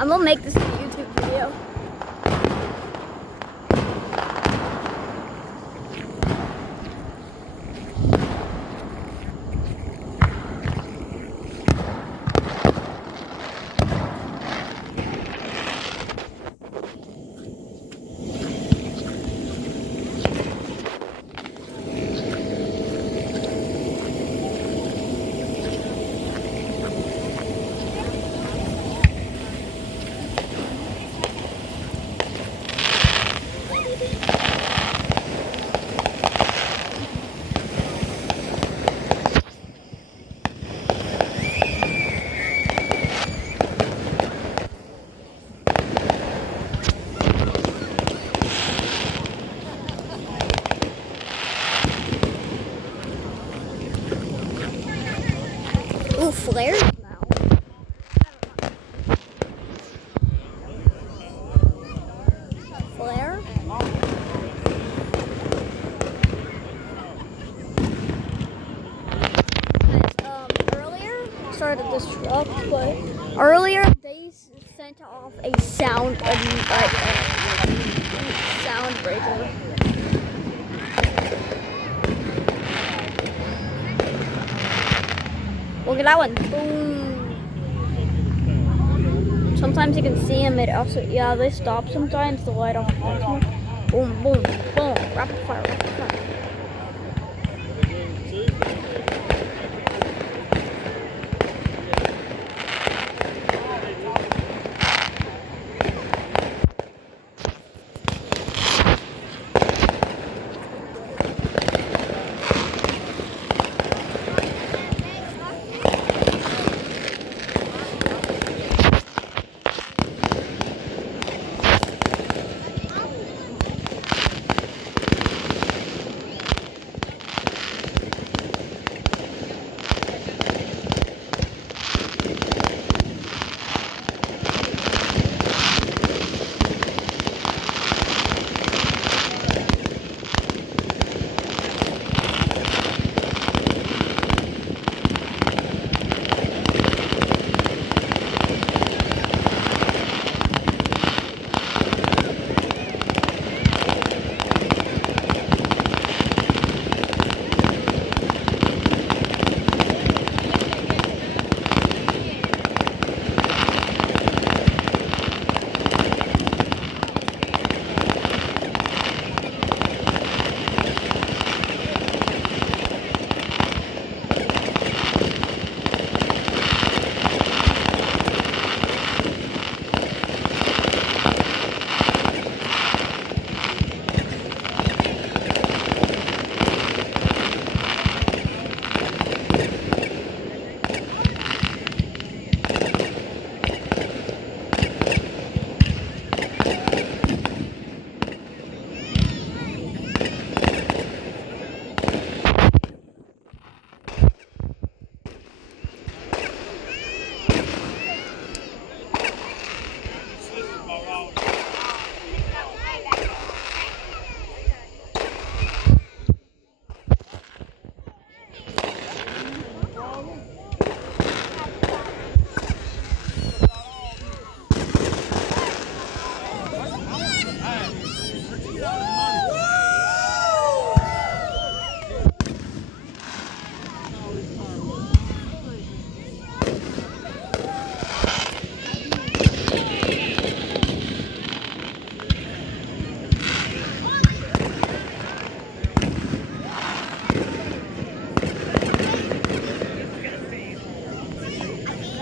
I'm gonna make this a YouTube video. Ooh, flares now. Flare? Earlier, started this truck, but earlier they sent off a sound breaker. Look at that one. Boom. Sometimes you can see them. It also, yeah, they stop sometimes. The light off. Boom, boom, boom. Rapid fire, rapid fire.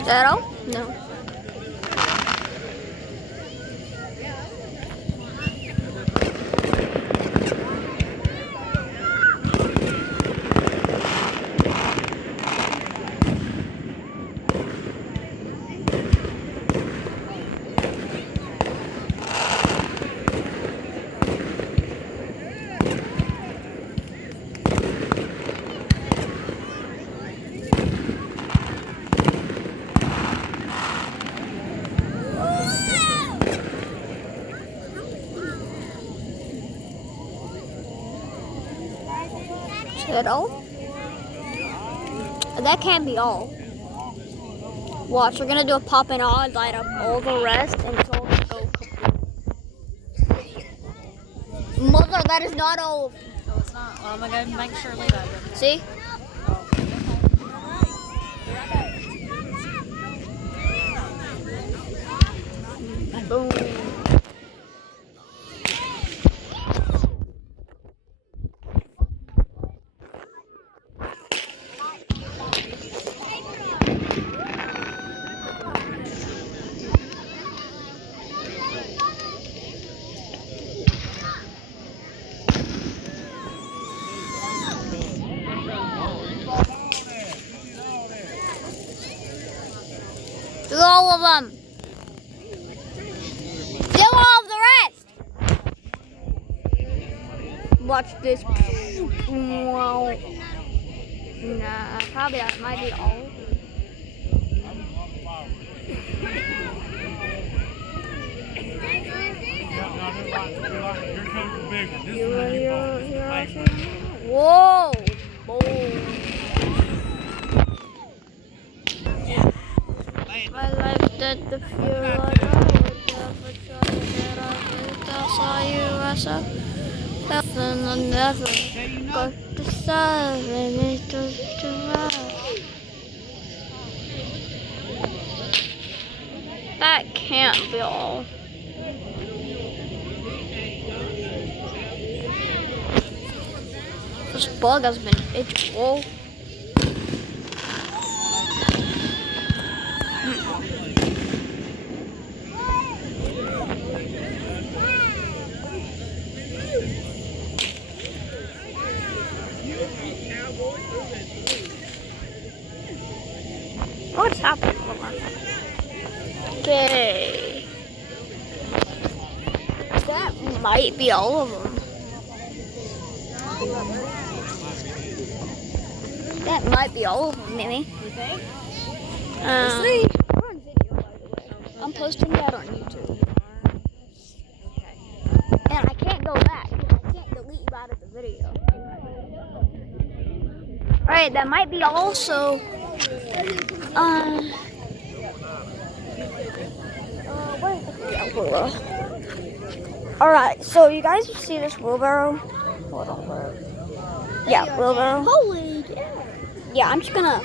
Is that all? No. Is that all? That can't be all. Watch, we're gonna do a pop and all, light up all the rest, and it's all gonna go complete. Mother, that is not all. No, it's not. Well, I'm gonna go make sure Levi does it. See? Boom. Do all of them. Do all of the rest. Watch this. Wow. Nah, probably that might be all. Whoa. Boom. I like that the fuel saw you as a nothing and never got to serve and it was too much. That can't be all. This bug has been itching. Whoa. What's happening? Okay. That might be all of them. That might be all of them, maybe. You think? We're on video, by the way. I'm posting that on YouTube. And I can't go back. I can't delete you out of the video. Alright, that might be all, so alright, so you guys see this wheelbarrow? Hold on, where? Yeah, wheelbarrow. Holy yeah. Yeah, I'm just gonna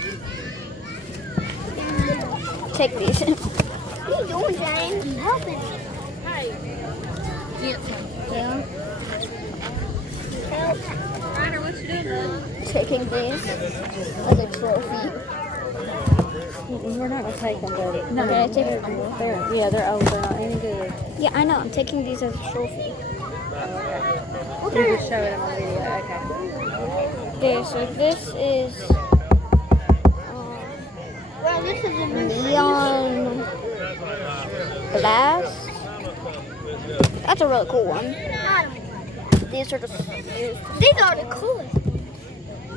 take these. What are you doing, James? I'm helping. Yeah. Ryder, what you doing? Taking these as a trophy. We're not gonna take them, buddy. No, I take it. They're old. They're not any good. Yeah, I know. I'm taking these as a trophy. You're just showing them on video. Okay. Okay, so this is Well, this is a new Neon Blast. That's a really cool one. These are just used. These are the coolest.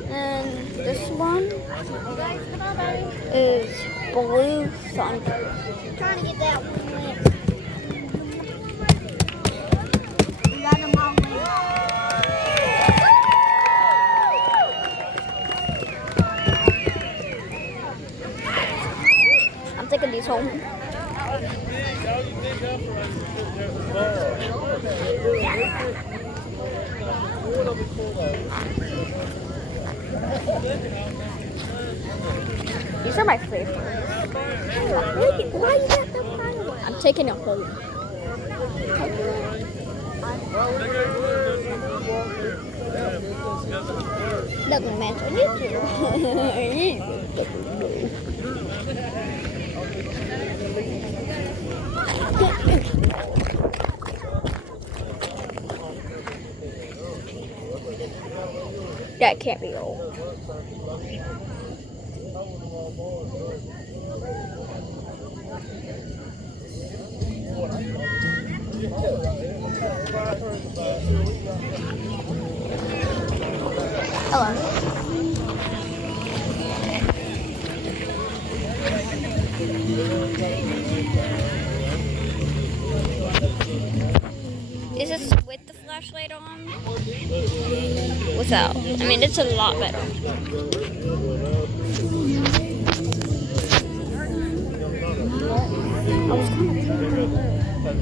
And this one is Blue Thunder. I'm trying to get that one lit. We got them all lit. I'm taking these home. These are my favorite. Why you got the fireworks? I'm taking it home. Doesn't match on YouTube. That can't be old. Hello. Is this with the flashlight on? Without. I mean, it's a lot better.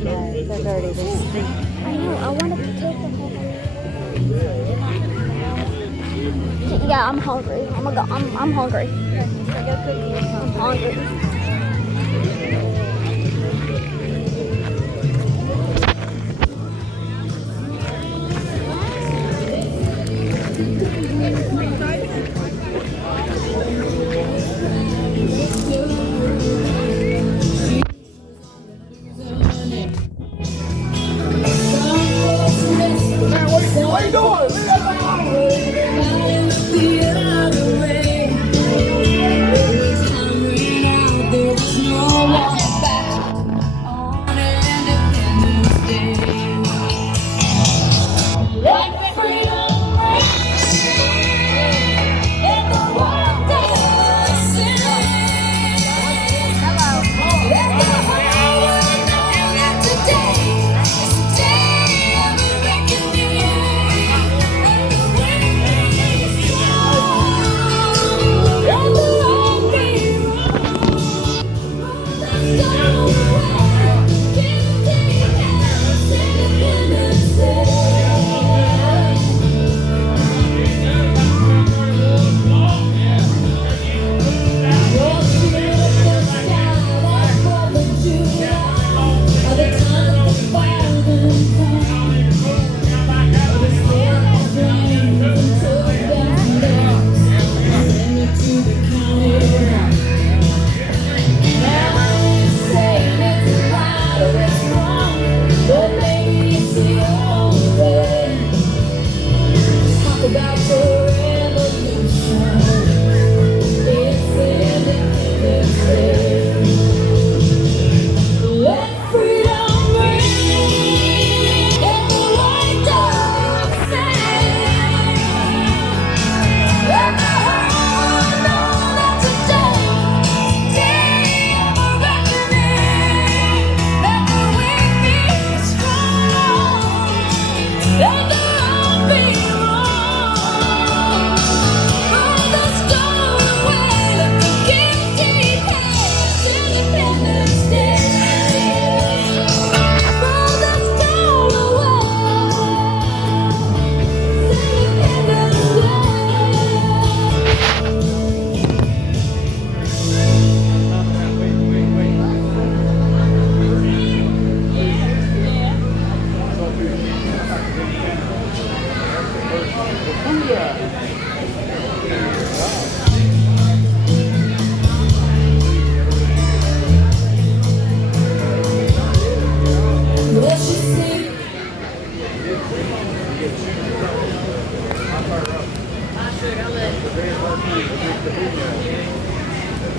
They're dirty. They stink. I know, I wanted to take them home. Yeah, I'm hungry. Oh my god, I'm hungry. I'm hungry. What are you doing? Leave that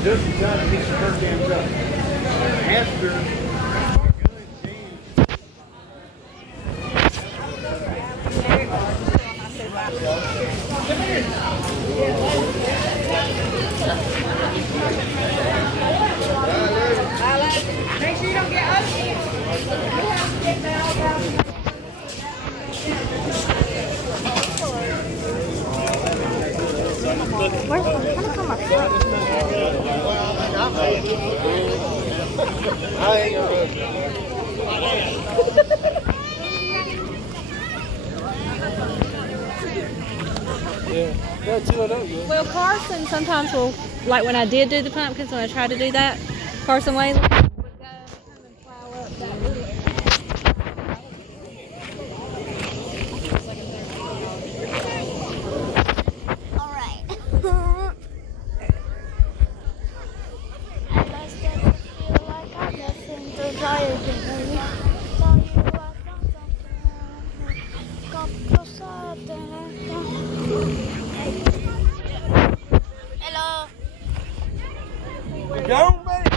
Just in time to get your damn up. After. Make sure you don't get ugly. You have to get that out. Where's the kind of come up here? Well, Carson sometimes will, like when I did do the pumpkins, when I tried to do that, Carson Whaley would go and plow up that little. Alright. I just feel like I'm missing the tired day. Tell you I found something. Got closer than I thought. Hello. You gone, buddy?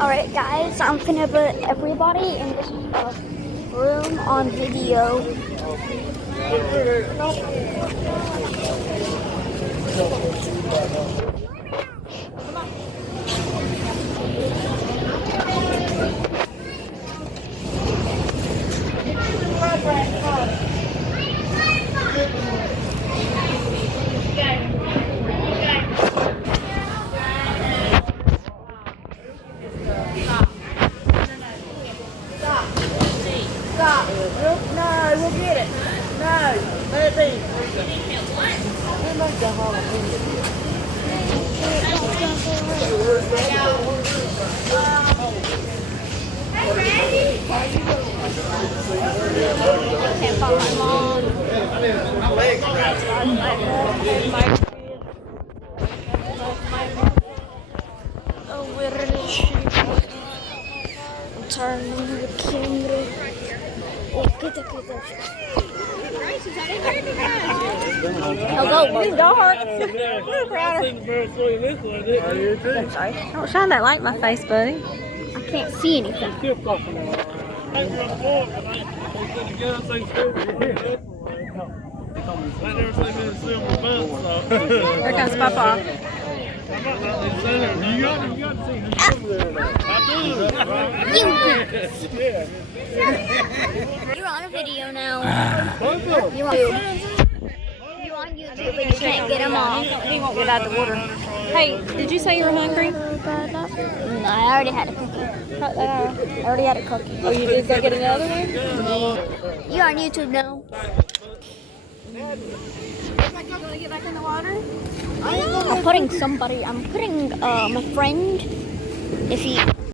Alright guys, I'm gonna put everybody in this room on video. Stop. No, we'll get it. No, let it be. We make the jalapeno. Can't find my mom. Oh, where is she? I'm turning the camera. Oh, get it. Hello, it's dark. Don't shine that light in my face, buddy. I can't see anything. Here comes Papa. You're on a video now. You're on YouTube, but you can't get them off. He won't get out of the water. Hey, did you say you were hungry? No, I already had a cookie. Cut that out. I already had a cookie. Oh, you did go get another one? You're on YouTube now. I'm putting my friend, if he